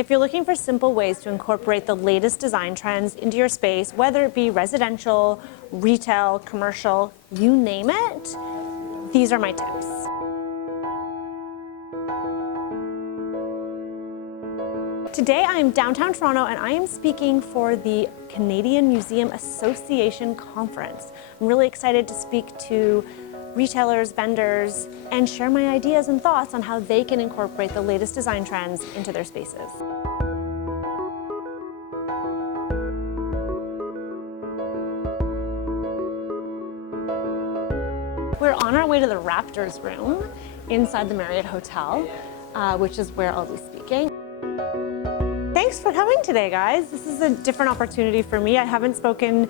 If you're looking for simple ways to incorporate the latest design trends into your space, whether it be residential, retail, commercial, you name it, these are my tips. Today I'm downtown Toronto and I am speaking for the Canadian Museum Association Conference. I'm really excited to speak to retailers, vendors, and share my ideas and thoughts on how they can incorporate the latest design trends into their spaces. We're on our way to the Raptors room inside the Marriott Hotel, which is where I'll be speaking. Thanks for coming today, guys. This is a different opportunity for me. I haven't spoken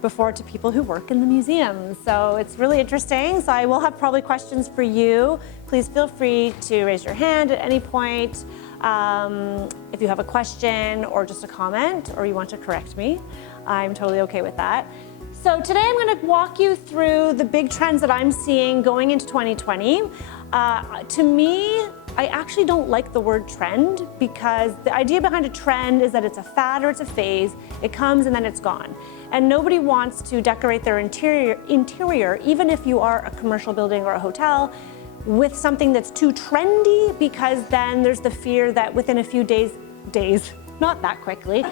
before to people who work in the museum, so it's really interesting. So I will have probably questions for you. Please feel free to raise your hand at any point if you have a question or just a comment or you want to correct me. I'm totally okay with that. So today I'm going to walk you through the big trends that I'm seeing going into 2020. To me, I actually don't like the word trend because the idea behind a trend is that it's a fad or it's a phase. It comes and then it's gone. And nobody wants to decorate their interior, even if you are a commercial building or a hotel, with something that's too trendy, because then there's the fear that within a few days, not that quickly,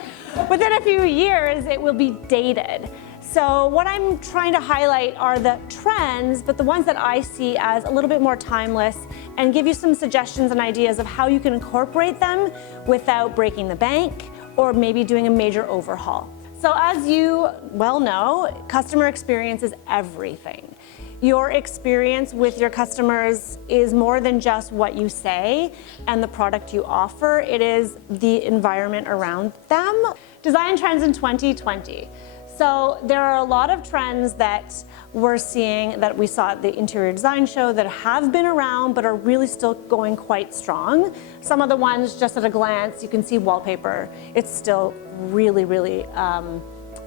within a few years, it will be dated. So what I'm trying to highlight are the trends, but the ones that I see as a little bit more timeless, and give you some suggestions and ideas of how you can incorporate them without breaking the bank or maybe doing a major overhaul. So as you well know, customer experience is everything. Your experience with your customers is more than just what you say and the product you offer. It is the environment around them. Design trends in 2020. So there are a lot of trends that we're seeing, that we saw at the interior design show, that have been around but are really still going quite strong. Some of the ones, just at a glance, you can see wallpaper. It's still really, really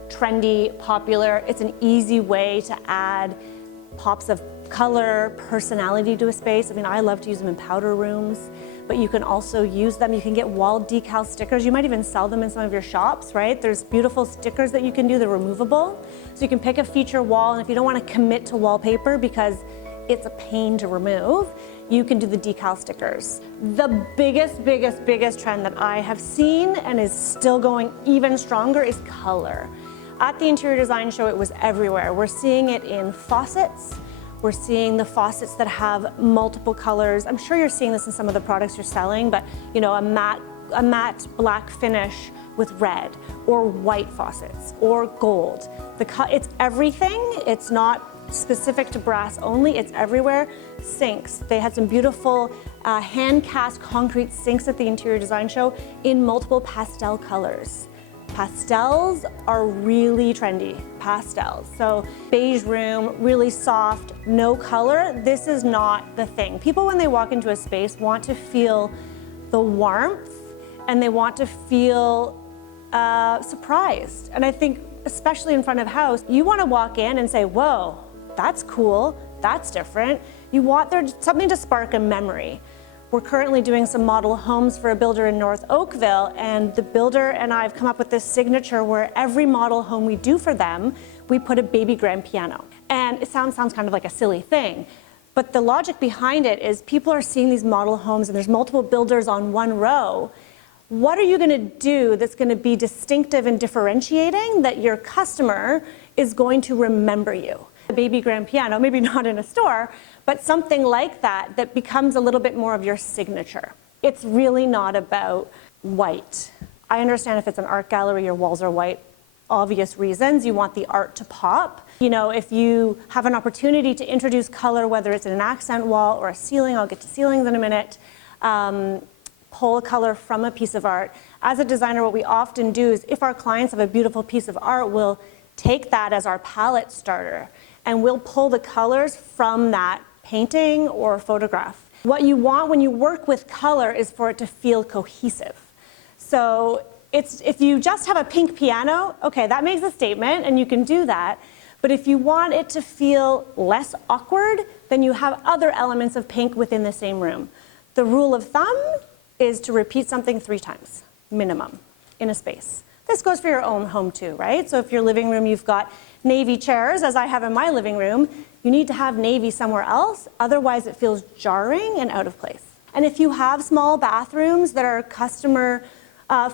trendy, popular. It's an easy way to add pops of color, personality to a space. I mean, I love to use them in powder rooms, but you can also use them. You can get wall decal stickers. You might even sell them in some of your shops, right? There's beautiful stickers that you can do, they're removable. So you can pick a feature wall, and if you don't want to commit to wallpaper because it's a pain to remove, you can do the decal stickers. The biggest trend that I have seen and is still going even stronger is color. At the interior design show, it was everywhere. We're seeing it in faucets. We're seeing the faucets that have multiple colors. I'm sure you're seeing this in some of the products you're selling, but you know, a matte black finish with red, or white faucets, or gold. It's everything. It's not specific to brass only, it's everywhere. Sinks. They had some beautiful hand-cast concrete sinks at the interior design show in multiple pastel colors. Pastels are really trendy, pastels. So beige room, really soft, no color. This is not the thing. People, when they walk into a space, want to feel the warmth and they want to feel surprised. And I think, especially in front of house, you want to walk in and say, whoa, that's cool, that's different. You want there something to spark a memory. We're currently doing some model homes for a builder in North Oakville, and the builder and I have come up with this signature where every model home we do for them, we put a baby grand piano. And it sounds kind of like a silly thing, but the logic behind it is people are seeing these model homes and there's multiple builders on one row. What are you gonna do that's gonna be distinctive and differentiating that your customer is going to remember you? A baby grand piano, maybe not in a store, but something like that that becomes a little bit more of your signature. It's really not about white. I understand if it's an art gallery, your walls are white, obvious reasons. You want the art to pop. You know, if you have an opportunity to introduce color, whether it's in an accent wall or a ceiling, I'll get to ceilings in a minute, pull a color from a piece of art. As a designer, what we often do is, if our clients have a beautiful piece of art, we'll take that as our palette starter and we'll pull the colors from that painting or photograph. What you want when you work with color is for it to feel cohesive. So if you just have a pink piano, okay, that makes a statement and you can do that. But if you want it to feel less awkward, then you have other elements of pink within the same room. The rule of thumb is to repeat something 3 times. minimum in a space. This goes for your own home too, right? So if your living room, you've got navy chairs, as I have in my living room, you need to have navy somewhere else, otherwise it feels jarring and out of place. And if you have small bathrooms that are customer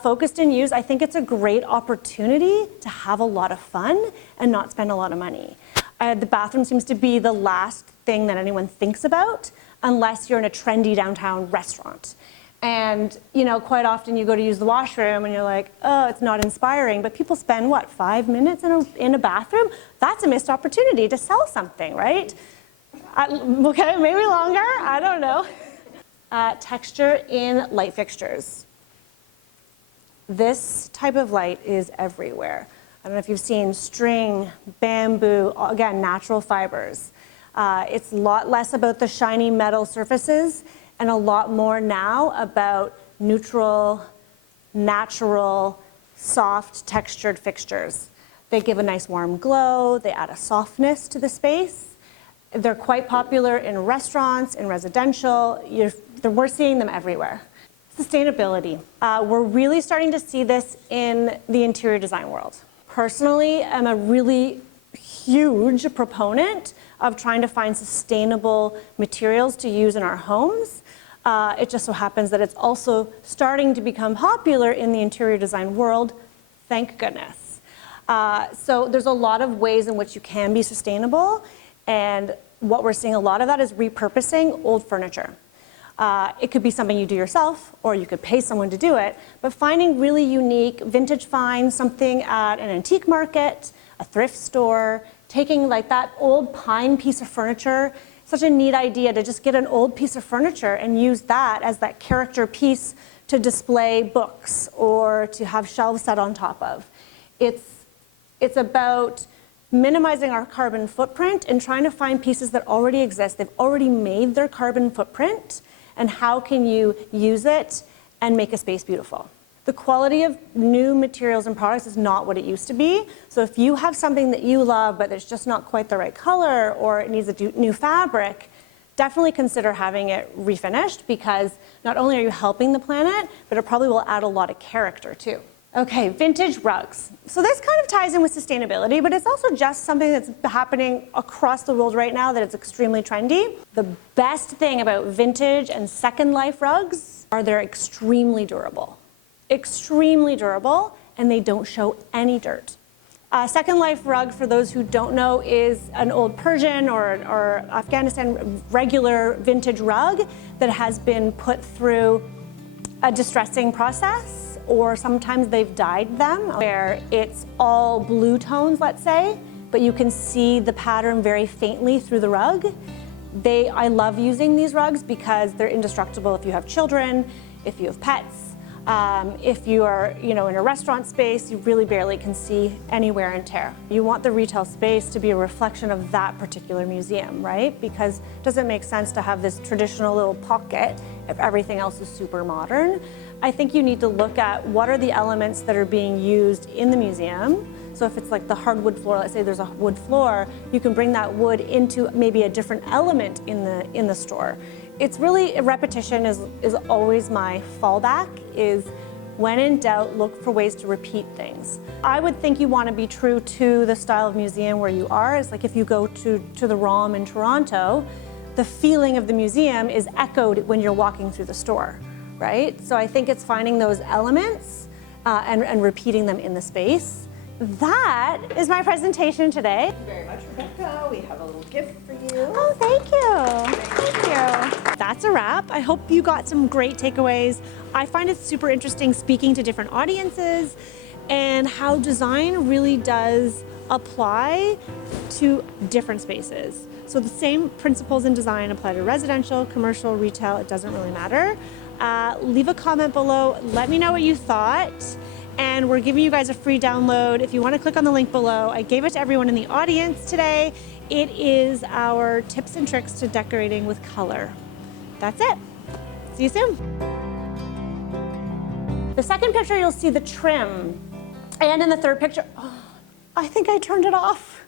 focused and used, I think it's a great opportunity to have a lot of fun and not spend a lot of money. The bathroom seems to be the last thing that anyone thinks about unless you're in a trendy downtown restaurant. And quite often you go to use the washroom and you're like, oh, it's not inspiring. But people spend, what, 5 minutes in a bathroom? That's a missed opportunity to sell something, right? Okay, maybe longer, I don't know. Texture in light fixtures. This type of light is everywhere. I don't know if you've seen string, bamboo, again, natural fibers. It's a lot less about the shiny metal surfaces and a lot more now about neutral, natural, soft, textured fixtures. They give a nice warm glow, they add a softness to the space. They're quite popular in restaurants, in residential. We're seeing them everywhere. Sustainability. We're really starting to see this in the interior design world. Personally, I'm a really huge proponent of trying to find sustainable materials to use in our homes. It just so happens that it's also starting to become popular in the interior design world, thank goodness. So there's a lot of ways in which you can be sustainable, and what we're seeing a lot of that is repurposing old furniture. It could be something you do yourself, or you could pay someone to do it, but finding really unique vintage finds, something at an antique market, a thrift store, taking like that old pine piece of furniture. Such a neat idea to just get an old piece of furniture and use that as that character piece to display books or to have shelves set on top of. It's about minimizing our carbon footprint and trying to find pieces that already exist. They've already made their carbon footprint, and how can you use it and make a space beautiful? The quality of new materials and products is not what it used to be. So if you have something that you love, but it's just not quite the right color, or it needs a new fabric, definitely consider having it refinished, because not only are you helping the planet, but it probably will add a lot of character too. Okay, vintage rugs. So this kind of ties in with sustainability, but it's also just something that's happening across the world right now that it's extremely trendy. The best thing about vintage and second life rugs are they're extremely durable. Extremely durable, and they don't show any dirt. Second life rug, for those who don't know, is an old Persian or Afghanistan regular vintage rug that has been put through a distressing process, or sometimes they've dyed them, where it's all blue tones, let's say, but you can see the pattern very faintly through the rug. I love using these rugs because they're indestructible if you have children, if you have pets. If you are, in a restaurant space, you really barely can see any wear and tear. You want the retail space to be a reflection of that particular museum, right? Because it doesn't make sense to have this traditional little pocket if everything else is super modern. I think you need to look at what are the elements that are being used in the museum. So if it's like the hardwood floor, let's say there's a wood floor, you can bring that wood into maybe a different element in the store. It's really, repetition is always my fallback, is when in doubt, look for ways to repeat things. I would think you want to be true to the style of museum where you are. It's like if you go to the ROM in Toronto, the feeling of the museum is echoed when you're walking through the store, right? So I think it's finding those elements and repeating them in the space. That is my presentation today. Thank you very much, Rebecca. We have a little gift for you. Oh, thank you. Thank you. That's a wrap. I hope you got some great takeaways. I find it super interesting speaking to different audiences and how design really does apply to different spaces. So the same principles in design apply to residential, commercial, retail, it doesn't really matter. Leave a comment below. Let me know what you thought. And we're giving you guys a free download. If you want to click on the link below, I gave it to everyone in the audience today. It is our tips and tricks to decorating with color. That's it. See you soon. The second picture, you'll see the trim. And in the third picture, oh, I think I turned it off.